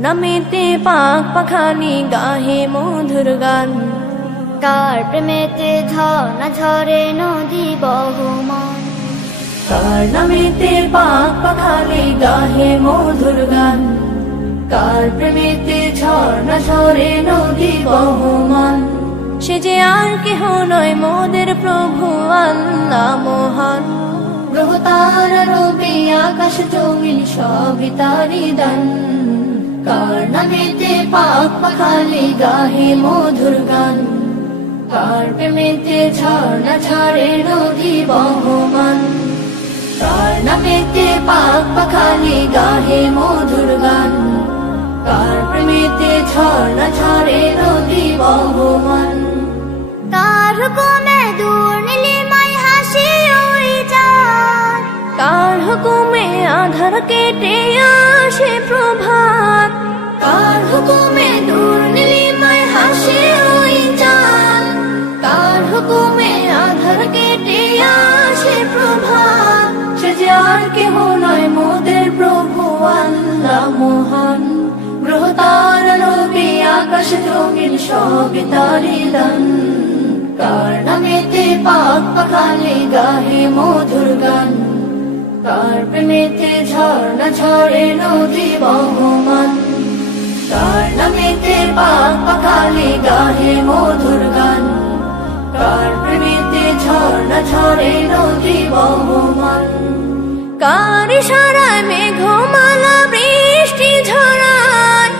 নামেতে পাক পাখালি গাহে মধুর গান, কার প্রেমেতে ঝর্ণা ঝরে নদী বহমান। কার নামেতে পাক পাখালি গাহে মধুর গান, কার প্রেমেতে ঝর্ণা ঝরে নদী বহমান। সে যে আর কেহ নয় মোদের প্রভু আল্লাহ মহান, গ্রহ তারা রবি আকাশ জমিন সবই তারি দান। কার নামেতে পাক পাখালি গাহে মধুর গান, কার প্রেমেতে ঝর্ণা ঝরে নদী বহমান। কার নামেতে পাক পাখালি গাহে মধুর গান, কার প্রেমেতে ঝর্ণা ঝরে নদী বহমান। কার হুকুমে দূর নীলিমায় হাসি ওই চাঁদ, কার হুকুমে আধার কেটে আসে প্রভাত, কার হুকুমে দূর নীলিমায় হাসে ওই চাঁদ, কার হুকুমে আধার কেটে আসে প্রভাত। সে যে আর কেহ নয় মোদের প্রভু আল্লাহ মহান, গ্রহ তারা রবি আকাশ জমিন সবই তারি দান। কার নামেতে পাক পাখালি গাহে মধুর গান, কার প্রেমেতে ঝর্ণা ঝরে নদী বহমান। কার নামেতে পাক পাখালি গাহে মধুর গান, কার প্রেমেতে ঝর্ণা ঝরে নদী বহমান। কার ইশারায় মেঘমালা বৃষ্টি ঝরায়,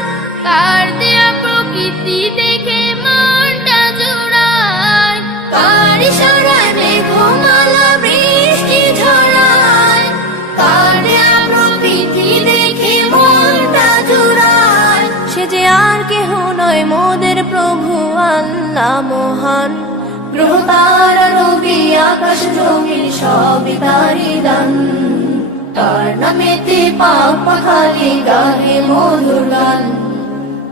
কার দেয়া প্রকৃতি দেখে মনটা জোড়ায়। কার ইশারায় মেঘমালা বৃষ্টি ঝরায়, কার দেয়া প্রকৃতি দেখে মনটা জুড়ায়। সে যে আর কেহ নয় মোদের প্রভু আল্লাহ মহান, গ্রহ তারা রবি আকাশ জমিন সবই তারি দান। কার নামেতে পাক পাখালি গাহে মধুর গান,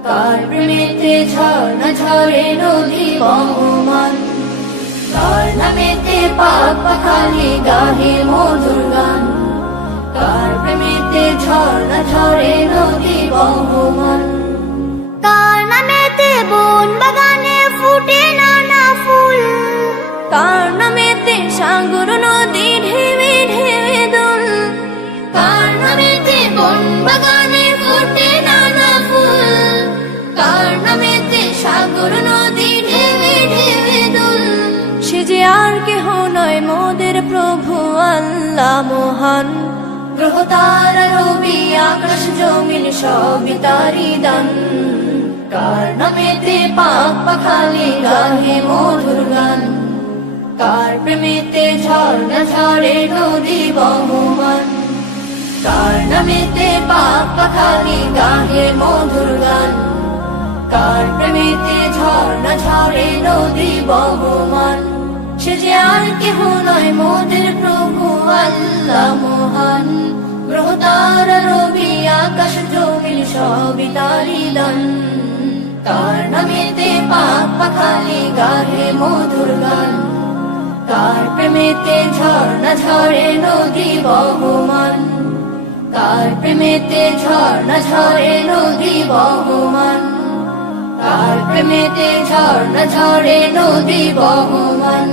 কার প্রেমেতে ঝর্ণা ঝরে নদী বহমান। কার নামেতে পাক পাখালি গাহে মধুর গান, কার প্রেমেতে ঝর্ণা ঝরে নদী বহমান। কার নামেতে বন বাগানে ফুটে নানা ফুল, কার নামেতে সাগর নদী ঢেউে ঢেউে দোল, কার নামেতে বন বাগানে ফুটে নানা ফুল, কার নামেতে সাগর নদী ঢেউে ঢেউে দোল। সে যে আর কেহ নয় মোদের প্রভু আল্লাহ মহান, গ্রহ তারা রবি আকাশ জমিন সবই তারি দান। কার নামেতে পাক পাখালি গাহে মধুর গান, কার প্রেমেতে ঝর্ণা ঝরে নদী বহমান। কার নামেতে পাক পাখালি গাহে মধুর গান, কার প্রেমেতে ঝর্ণা ঝরে নদী বহমান। সে যে আর কেহ নয় মোদের প্রভু আল্লাহ মহান, গ্রহ তারা রবি আকাশ জমিন সবই তারি দান। কার নামেতে পাক পাখালি গাহে মধুর গান, কার প্রেমেতে ঝর্ণা ঝরে নদী বহমান। কার প্রেমেতে ঝর্ণা ঝরে নদী বহমান, কার প্রেমেতে ঝর্ণা ঝরে নদী বহমান।